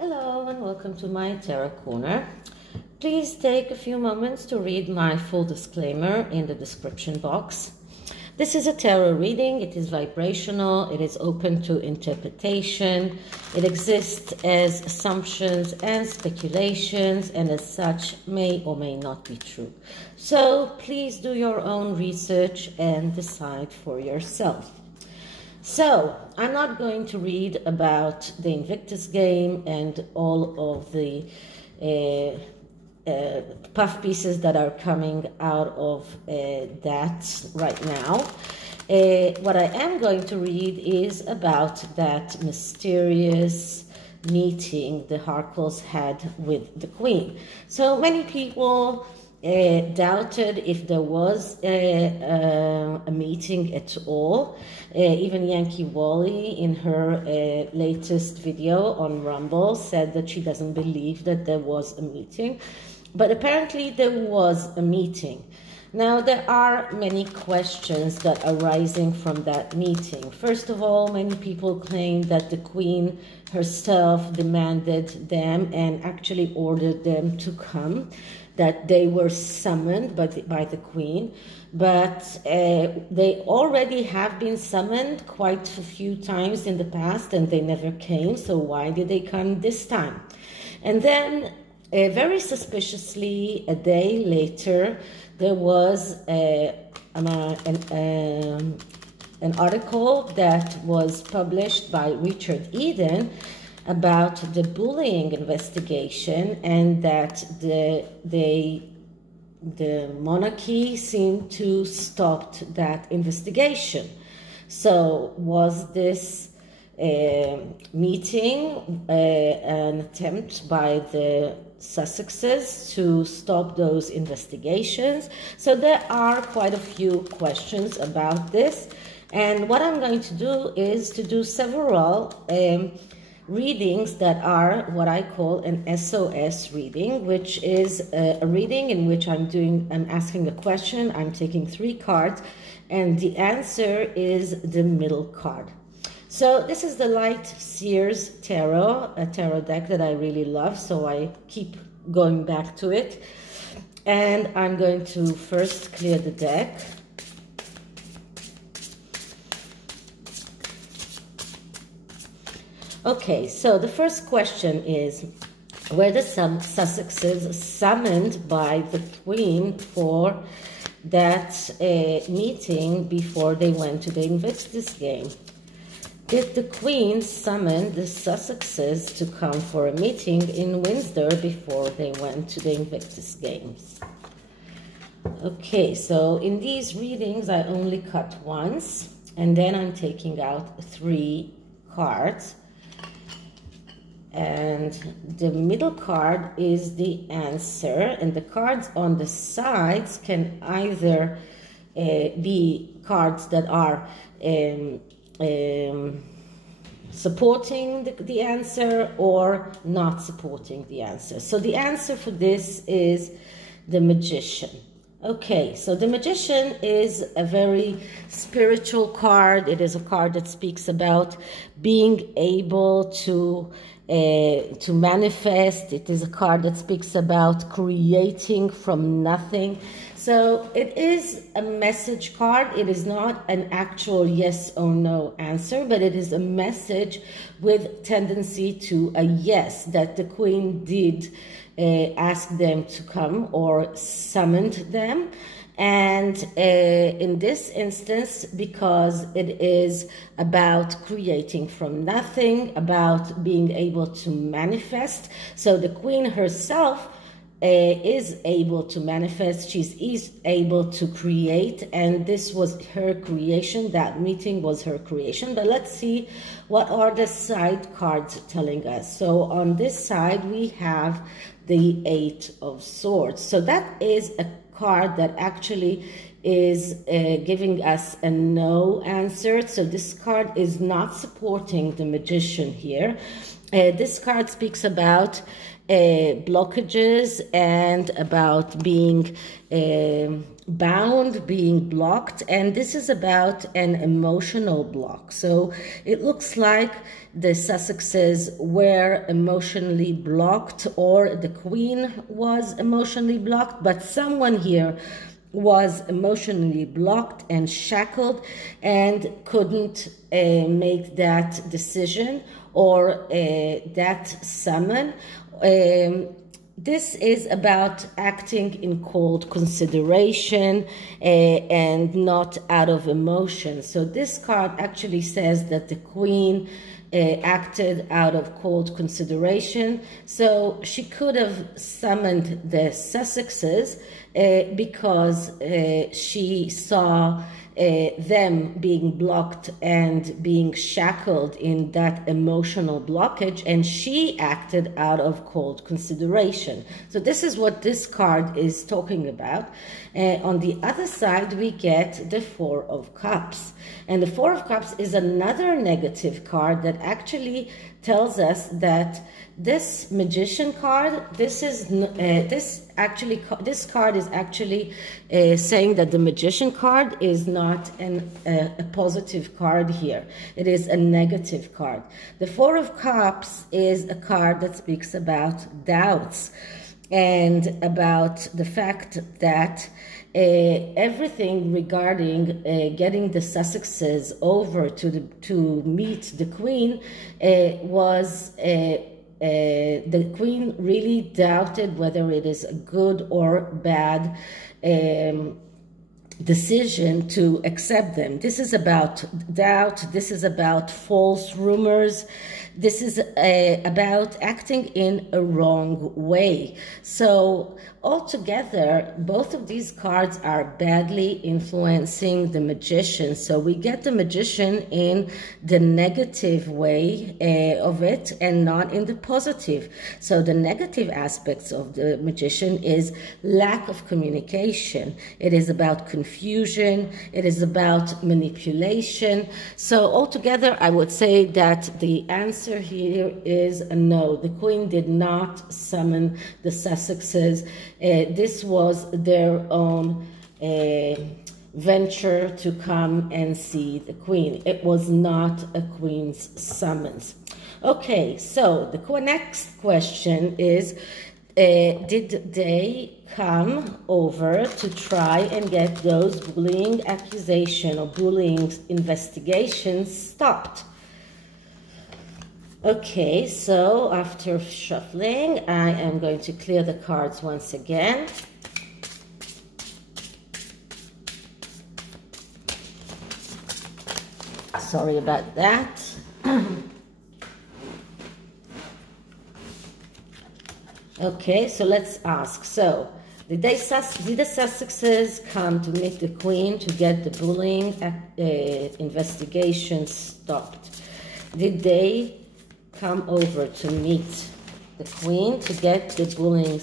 Hello and welcome to my Tarot Corner. Please take a few moments to read my full disclaimer in the description box. This is a tarot reading. It is vibrational. It is open to interpretation. It exists as assumptions and speculations, and as such may or may not be true. So please do your own research and decide for yourself. So, I'm not going to read about the Invictus game and all of the puff pieces that are coming out of that right now. What I am going to read is about that mysterious meeting the Markles had with the Queen. So many people doubted if there was a meeting at all. Even Yankee Wally in her latest video on Rumble said that she doesn't believe that there was a meeting, but apparently there was a meeting. Now, there are many questions that are arising from that meeting. First of all, many people claim that the Queen herself demanded them and actually ordered them to come, that they were summoned by the Queen, but they already have been summoned quite a few times in the past and they never came, so why did they come this time? And then, very suspiciously, a day later, there was an article that was published by Richard Eden about the bullying investigation, and that the monarchy seemed to stop that investigation. So was this meeting an attempt by the Sussexes to stop those investigations? So there are quite a few questions about this, and what I'm going to do is to do several readings that are what I call an SOS reading, which is a reading in which I'm asking a question, I'm taking 3 cards, and the answer is the middle card. So this is the Light Seer's Tarot, a tarot deck that I really love, so I keep going back to it. And I'm going to first clear the deck. Okay, so the first question is, were the Sussexes summoned by the Queen for that meeting before they went to the Invictus game? Did the Queen summon the Sussexes to come for a meeting in Windsor before they went to the Invictus Games? Okay, so in these readings, I only cut once, and then I'm taking out 3 cards. And the middle card is the answer, and the cards on the sides can either be cards that are supporting the answer or not supporting the answer. So the answer for this is the Magician. Okay, so the Magician is a very spiritual card. It is a card that speaks about being able to manifest. It is a card that speaks about creating from nothing. So it is a message card. It is not an actual yes or no answer, but it is a message with tendency to a yes, that the Queen did ask them to come or summoned them. And in this instance, because it is about creating from nothing, about being able to manifest, so the Queen herself is able to manifest, she's able to create, and this was her creation, that meeting was her creation. But let's see what are the side cards telling us. So on this side, we have the 8 of Swords. So that is a card that actually is giving us a no answer. So this card is not supporting the Magician here. This card speaks about blockages and about being bound, being blocked, and this is about an emotional block. So it looks like the Sussexes were emotionally blocked, or the Queen was emotionally blocked, but someone here was emotionally blocked and shackled and couldn't make that decision or that summon. This is about acting in cold consideration and not out of emotion. So this card actually says that the Queen acted out of cold consideration. So she could have summoned the Sussexes because she saw them being blocked and being shackled in that emotional blockage, and she acted out of cold consideration. So this is what this card is talking about. On the other side, we get the Four of Cups. And the Four of Cups is another negative card that actually tells us that this Magician card, this card is actually saying that the Magician card is not a positive card here. It is a negative card. The Four of Cups is a card that speaks about doubts and about the fact that everything regarding getting the Sussexes over to meet the Queen was the Queen really doubted whether it is a good or bad decision to accept them. This is about doubt. This is about false rumors. This is about acting in a wrong way. So altogether, both of these cards are badly influencing the Magician. So we get the Magician in the negative way of it and not in the positive. So the negative aspects of the Magician is lack of communication. It is about confusion. It is about manipulation. So altogether, I would say that the answer here is a no. The Queen did not summon the Sussexes. This was their own venture to come and see the Queen. It was not a Queen's summons. Okay, so the next question is, did they come over to try and get those bullying accusation or bullying investigations stopped? Okay, so after shuffling, I am going to clear the cards once again. Sorry about that. Okay, so let's ask. So, did the Sussexes come to meet the Queen to get the bullying investigation stopped? Did they come over to meet the Queen to get the bullying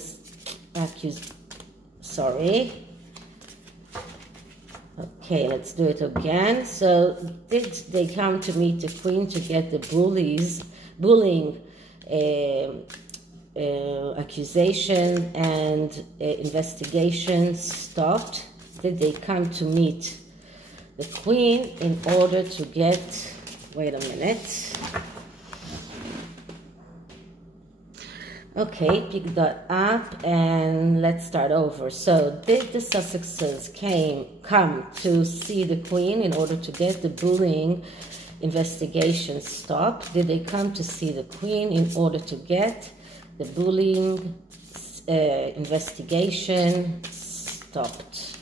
Okay, let's do it again. So, did they come to meet the Queen to get the bullying accusation and investigation stopped? Did they come to meet the Queen in order to get, wait a minute. Okay, pick that up and let's start over. So, did the Sussexes come to see the Queen in order to get the bullying investigation stopped? Did they come to see the Queen in order to get the bullying investigation stopped?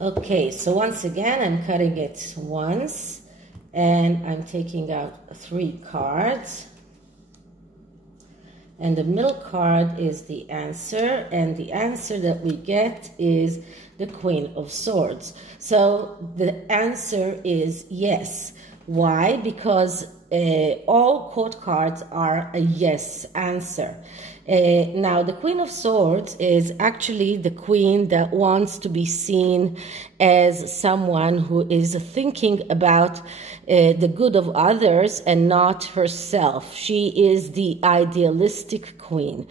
Okay, so once again, I'm cutting it once and I'm taking out 3 cards. And the middle card is the answer, and the answer that we get is the Queen of Swords. So the answer is yes. Why? Because all court cards are a yes answer. Now, the Queen of Swords is actually the queen that wants to be seen as someone who is thinking about the good of others and not herself. She is the idealistic queen.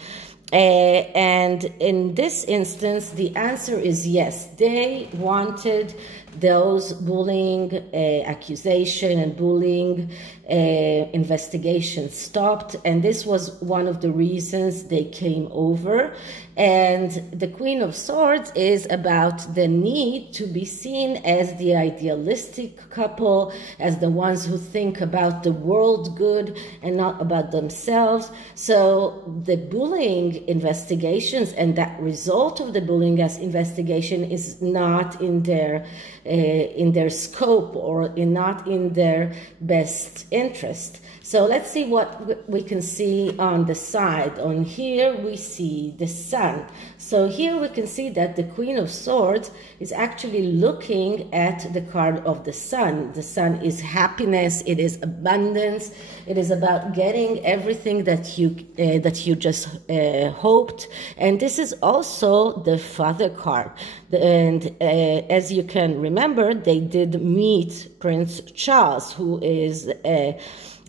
And in this instance, the answer is yes. They wanted those bullying accusation and bullying investigations stopped, and this was one of the reasons they came over. And the Queen of Swords is about the need to be seen as the idealistic couple, as the ones who think about the world good and not about themselves. So the bullying investigations and that result of the bullying investigation is not in their scope or not in their best interest. So let's see what we can see on the side. On here we see the Sun. So here we can see that the Queen of Swords is actually looking at the card of the Sun. The Sun is happiness, it is abundance, it is about getting everything that you just hoped. And this is also the Father card. And as you can remember, they did meet Prince Charles, who is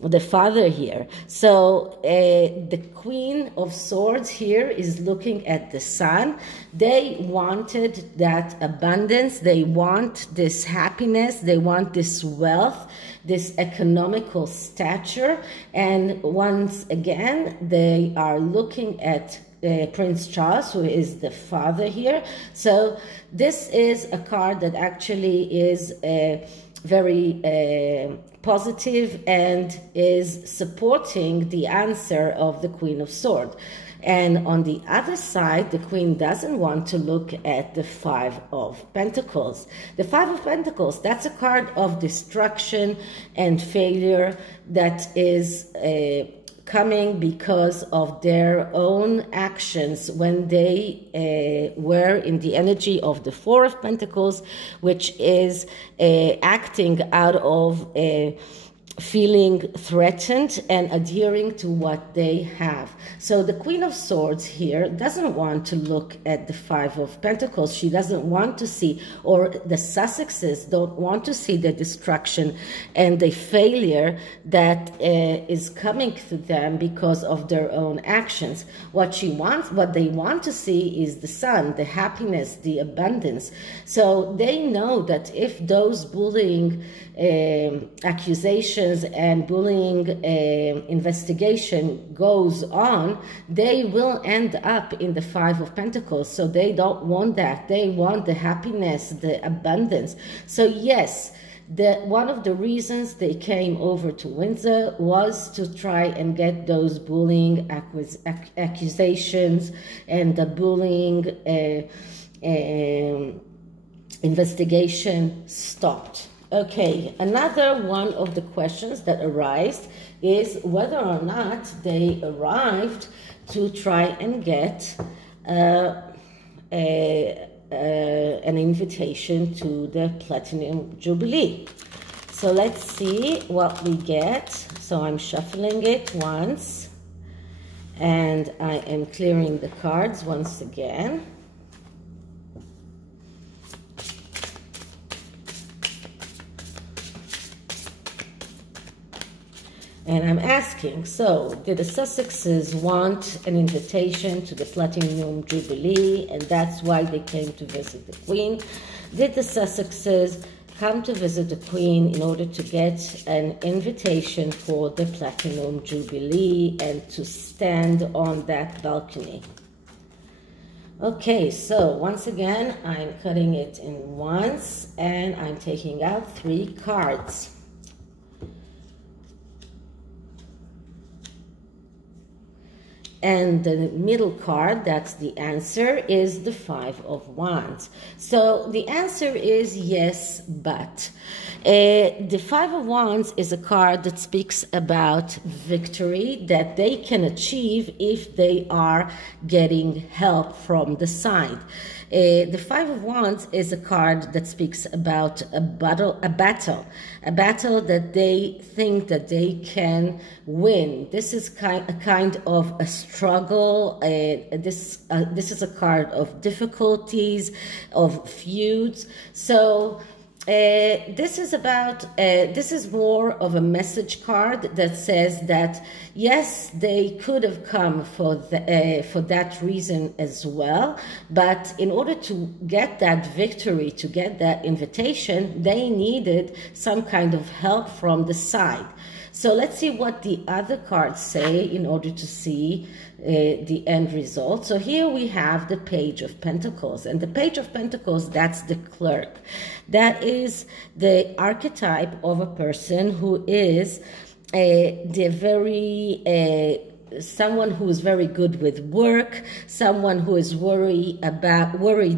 the father here. So the Queen of Swords here is looking at the Sun. They wanted that abundance, they want this happiness, they want this wealth, this economical stature, and once again they are looking at Prince Charles, who is the father here. So this is a card that actually is very positive and is supporting the answer of the Queen of Swords. And on the other side, the Queen doesn't want to look at the Five of Pentacles. The Five of Pentacles, that's a card of destruction and failure that is coming because of their own actions when they were in the energy of the Four of Pentacles, which is acting out of feeling threatened and adhering to what they have. So the Queen of Swords here doesn't want to look at the Five of Pentacles. She doesn't want to see, or the Sussexes don't want to see the destruction and the failure that is coming to them because of their own actions. What they want to see is the Sun, the happiness, the abundance. So they know that if those bullying accusations and bullying investigation goes on, they will end up in the Five of Pentacles. So they don't want that. They want the happiness, the abundance. So yes, one of the reasons they came over to Windsor was to try and get those bullying accusations and the bullying investigation stopped. Okay, another one of the questions that arise is whether or not they arrived to try and get an invitation to the Platinum Jubilee. So let's see what we get. So I'm shuffling it once, and I am clearing the cards once again. And I'm asking, so did the Sussexes want an invitation to the Platinum Jubilee, and that's why they came to visit the Queen? Did the Sussexes come to visit the Queen in order to get an invitation for the Platinum Jubilee and to stand on that balcony? Okay, so once again, I'm cutting it in once, and I'm taking out 3 cards. And the middle card, that's the answer, is the Five of Wands. So the answer is yes, but. The Five of Wands is a card that speaks about victory that they can achieve if they are getting help from the side. The Five of Wands is a card that speaks about a battle that they think that they can win. This is a kind of a struggle. This is a card of difficulties, of feuds. So this is more of a message card that says that yes, they could have come for that reason as well, but in order to get that victory, to get that invitation, they needed some kind of help from the side. So let's see what the other cards say in order to see the end result. So here we have the Page of Pentacles, and the Page of Pentacles, that's the clerk. That is the archetype of a person who is someone who is very good with work, someone who is worried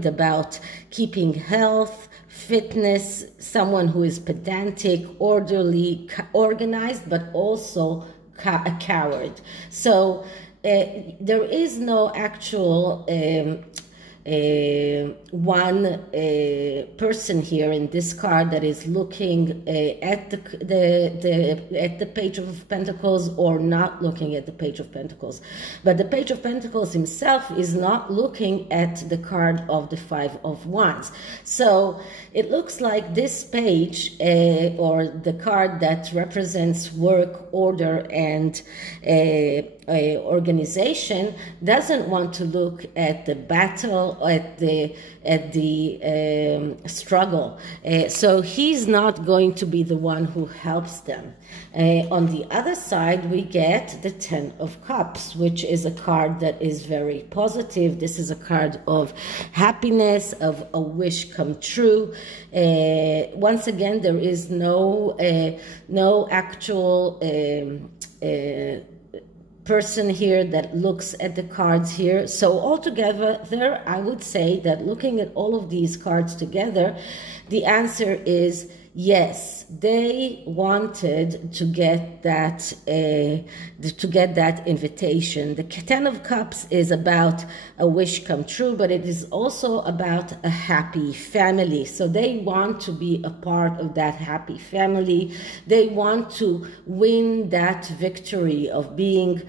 about keeping health, fitness, someone who is pedantic, orderly, organized, but also a coward. So there is no actual one person here in this card that is looking at the Page of Pentacles or not looking at the Page of Pentacles. But the Page of Pentacles himself is not looking at the card of the Five of Wands. So it looks like this page or the card that represents work, order, and organization doesn't want to look at the battle, at the struggle. So he's not going to be the one who helps them. On the other side, we get the Ten of Cups, which is a card that is very positive. This is a card of happiness, of a wish come true. Once again, there is no actual person here that looks at the cards here. So altogether, I would say that looking at all of these cards together, the answer is yes. They wanted to get that invitation. The Ten of Cups is about a wish come true, but it is also about a happy family. So they want to be a part of that happy family. They want to win that victory of being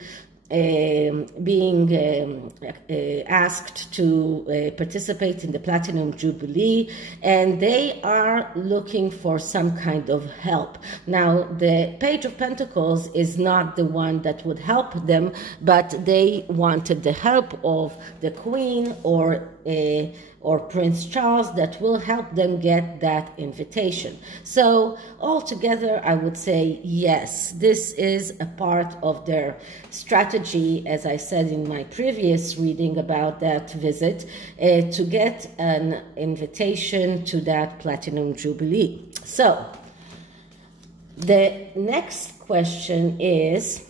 asked to participate in the Platinum Jubilee, and they are looking for some kind of help. Now, the Page of Pentacles is not the one that would help them, but they wanted the help of the Queen or Prince Charles that will help them get that invitation. So altogether, I would say yes, this is a part of their strategy, as I said in my previous reading about that visit, to get an invitation to that Platinum Jubilee. So the next question is,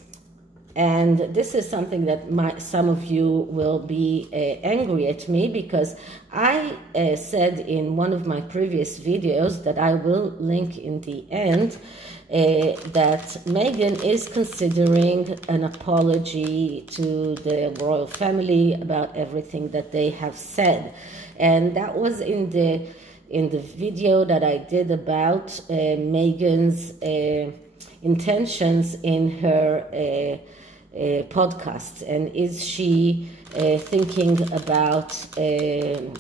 and this is something that some of you will be angry at me, because I said in one of my previous videos that I will link in the end that Meghan is considering an apology to the royal family about everything that they have said. And that was in the video that I did about Meghan's intentions in her podcast, and is she thinking about an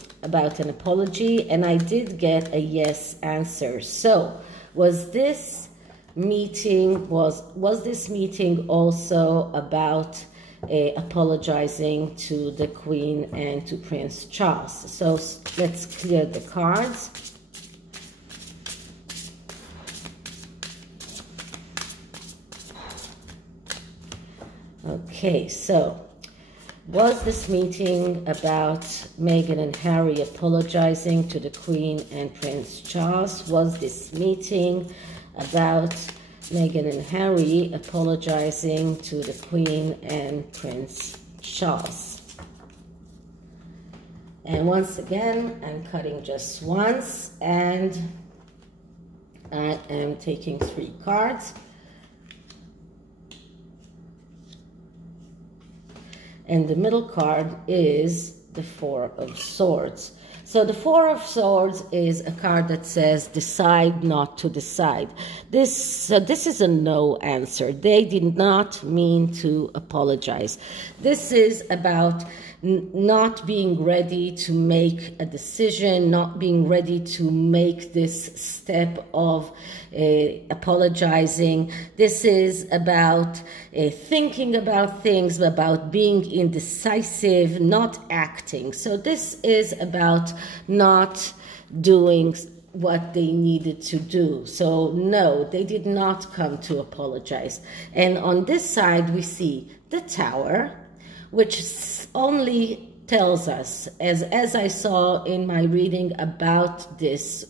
apology? And I did get a yes answer. So was this meeting also about apologizing to the Queen and to Prince Charles? So let's clear the cards. Okay, so was this meeting about Meghan and Harry apologizing to the Queen and Prince Charles? Was this meeting about Meghan and Harry apologizing to the Queen and Prince shawls. And once again, I'm cutting just once, and I am taking 3 cards. And the middle card is the 4 of Swords. So the 4 of Swords is a card that says decide not to decide. This is a no answer. They did not mean to apologize. This is about not being ready to make a decision, not being ready to make this step of apologizing. This is about thinking about things, about being indecisive, not acting. So this is about not doing what they needed to do. So no, they did not come to apologize. And on this side, we see the Tower, which only tells us, as I saw in my reading about this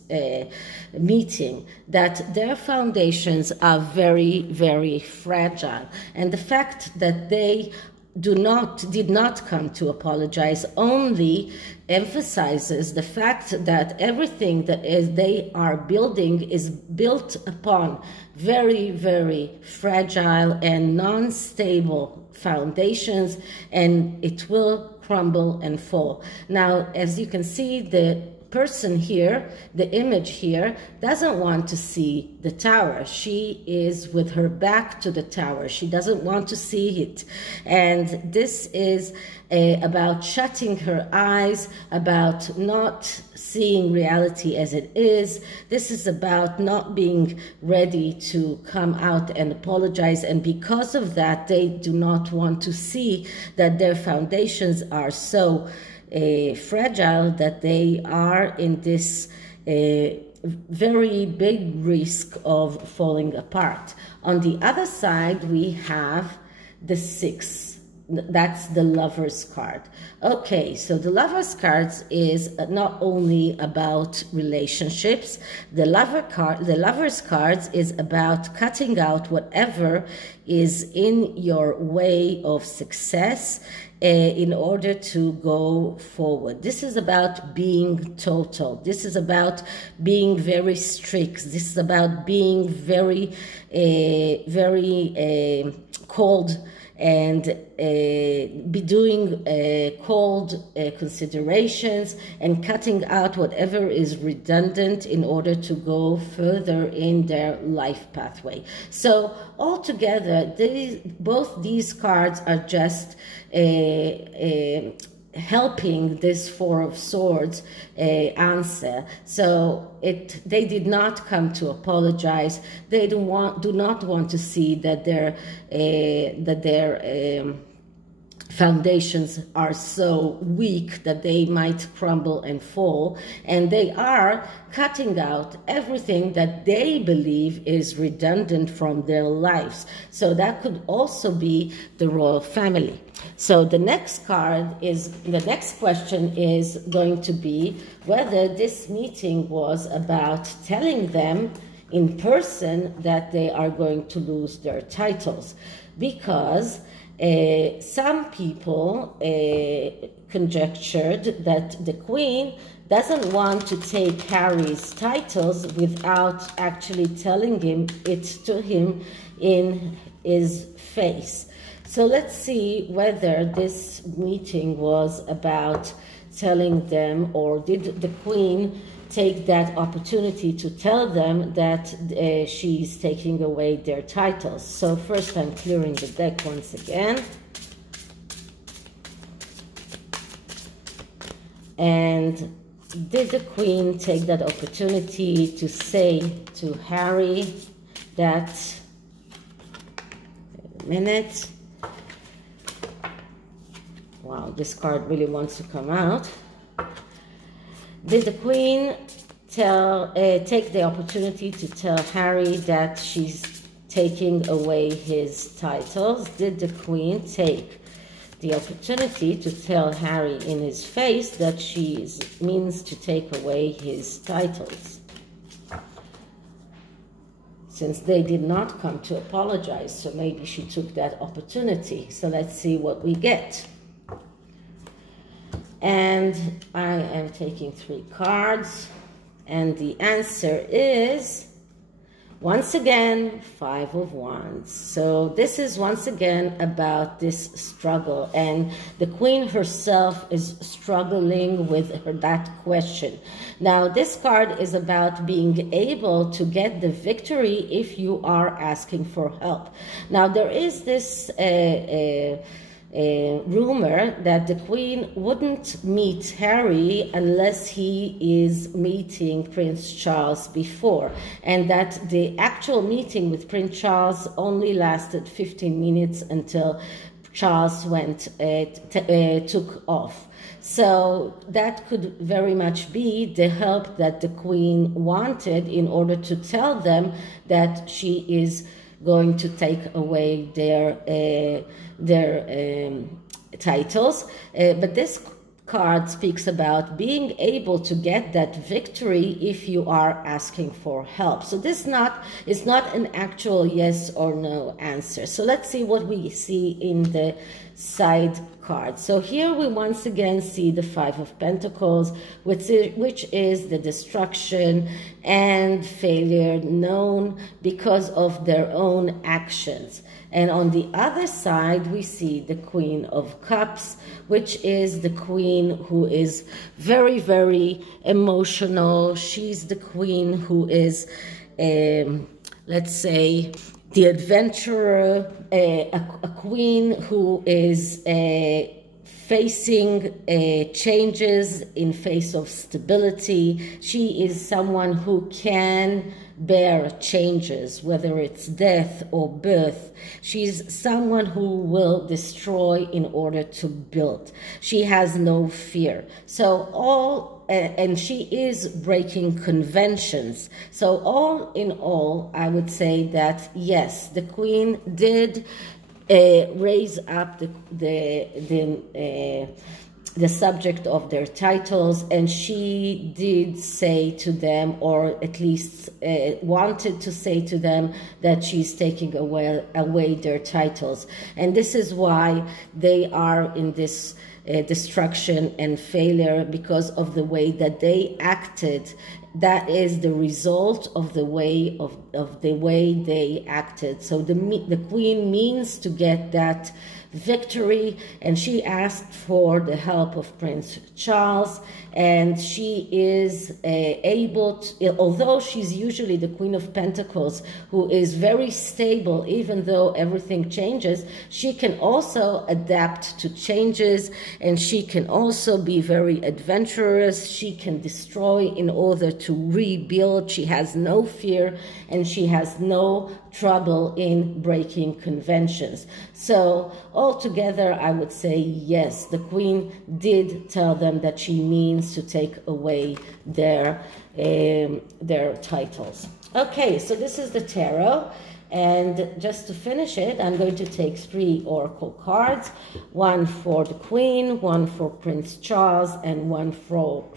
meeting, that their foundations are very, very fragile. And the fact that they did not come to apologize only emphasizes the fact that everything that they are building is built upon very, very fragile and non-stable foundations, and it will crumble and fall. Now, as you can see, the person here, the image here, doesn't want to see the Tower. She is with her back to the Tower. She doesn't want to see it. And this is about shutting her eyes, about not seeing reality as it is. This is about not being ready to come out and apologize. And because of that, they do not want to see that their foundations are so fragile, that they are in this very big risk of falling apart. On the other side, we have the 6. That's the Lover's card. Okay, so the Lover's cards is not only about relationships. The Lover's cards is about cutting out whatever is in your way of success in order to go forward. This is about being total. This is about being very strict. This is about being very, very cold, and be doing cold considerations and cutting out whatever is redundant in order to go further in their life pathway. So altogether, both these cards are just helping this 4 of Swords answer. So they did not come to apologize. They do not want to see that their foundations are so weak that they might crumble and fall, and they are cutting out everything that they believe is redundant from their lives. So that could also be the royal family. So the next question is going to be whether this meeting was about telling them in person that they are going to lose their titles, because some people conjectured that the Queen doesn't want to take Harry's titles without actually telling it to him in his face. So let's see whether this meeting was about telling them, or did the Queen take that opportunity to tell them that she's taking away their titles. So first I'm clearing the deck once again. And did the Queen take that opportunity to say to Harry that, wait a minute, wow, this card really wants to come out. Did the Queen take the opportunity to tell Harry that she's taking away his titles? Did the Queen take the opportunity to tell Harry in his face that she means to take away his titles? Since they did not come to apologize, so maybe she took that opportunity. So let's see what we get. And I am taking 3 cards, and the answer is, once again, 5 of Wands. So this is once again about this struggle, and the Queen herself is struggling with that question. Now, this card is about being able to get the victory if you are asking for help. Now, there is this rumor that the Queen wouldn't meet Harry unless he is meeting Prince Charles before, and that the actual meeting with Prince Charles only lasted 15 minutes until Charles took off. So that could very much be the help that the Queen wanted in order to tell them that she is going to take away their titles. But this card speaks about being able to get that victory if you are asking for help. So this is not an actual yes or no answer. So let's see what we see in the side card. So here we once again see the 5 of Pentacles, which is the destruction and failure known because of their own actions. And on the other side, we see the Queen of Cups, which is the Queen who is very, very emotional. She's the Queen who is, let's say, the adventurer, a Queen who is facing changes in face of stability. She is someone who can bear changes, whether it's death or birth. She's someone who will destroy in order to build. She has no fear. So and she is breaking conventions. So all in all, I would say that yes, the Queen did raise up the subject of their titles, and she did say to them, or at least wanted to say to them, that she's taking away their titles. And this is why they are in this destruction and failure, because of the way that they acted. That is the result of the way they acted. So the Queen means to get that victory, and she asked for the help of Prince Charles, and she is able to, although she's usually the Queen of Pentacles, who is very stable even though everything changes, she can also adapt to changes, and she can also be very adventurous. She can destroy in order to rebuild. She has no fear, and she has no trouble in breaking conventions. So altogether, I would say yes, the Queen did tell them that she means to take away their titles. Okay, so this is the tarot, and just to finish it, I'm going to take 3 oracle cards, one for the Queen, one for Prince Charles, and one for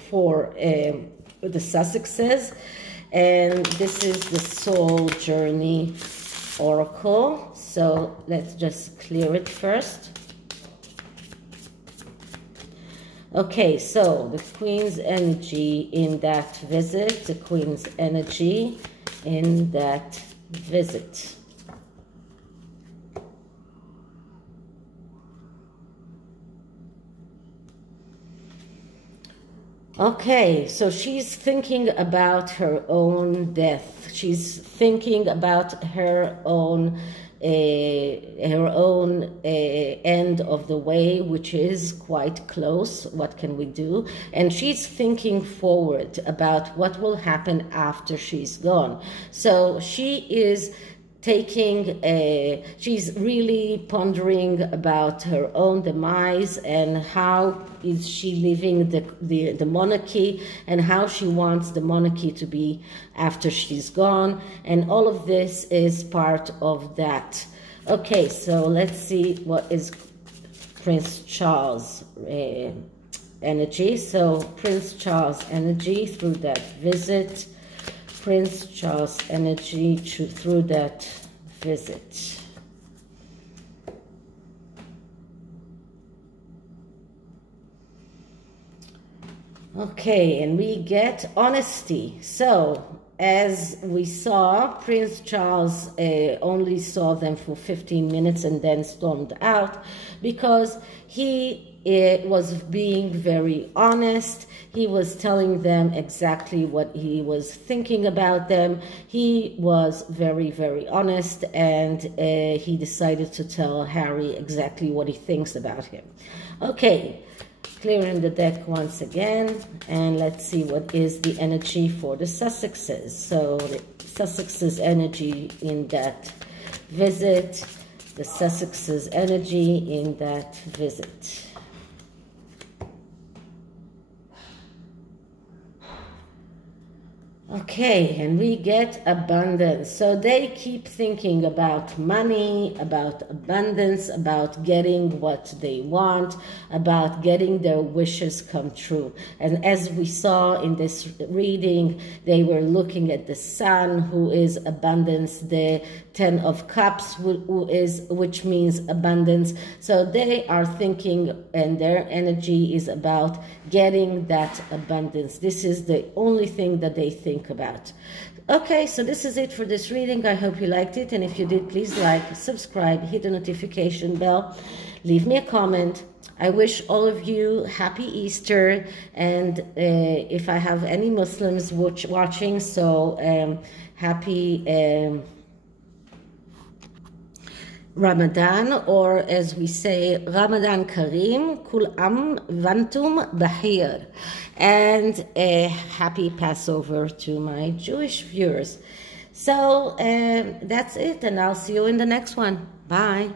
the Sussexes. And this is the Soul Journey Oracle. So let's just clear it first. Okay, so the Queen's energy in that visit, the Queen's energy in that visit. Okay, so she's thinking about her own death. She's thinking about her own end of the way, which is quite close. What can we do? And she's thinking forward about what will happen after she's gone. So she is she's really pondering about her own demise, and how is she living the monarchy, and how she wants the monarchy to be after she's gone. And all of this is part of that. Okay, so let's see what is Prince Charles' energy. So Prince Charles' energy through that visit. Prince Charles' energy through that visit. Okay, and we get honesty. So, as we saw, Prince Charles only saw them for 15 minutes and then stormed out because he was being very honest. He was telling them exactly what he was thinking about them. He was very, very honest, and he decided to tell Harry exactly what he thinks about him. Okay. Clearing the deck once again, and let's see what is the energy for the Sussexes. So the Sussexes energy in that visit, the Sussexes energy in that visit. Okay, and we get abundance. So they keep thinking about money, about abundance, about getting what they want, about getting their wishes come true. And as we saw in this reading, they were looking at the sun, who is abundance, the 10 of Cups, which means abundance. So they are thinking, and their energy is about getting that abundance. This is the only thing that they think about. Okay, so this is it for this reading. I hope you liked it, and if you did, please like, subscribe, hit the notification bell, leave me a comment. I wish all of you happy Easter, and if I have any Muslims watching, so happy Ramadan, or as we say, Ramadan Kareem, Kul Am Vantum Bahir, and a happy Passover to my Jewish viewers. So that's it, and I'll see you in the next one. Bye.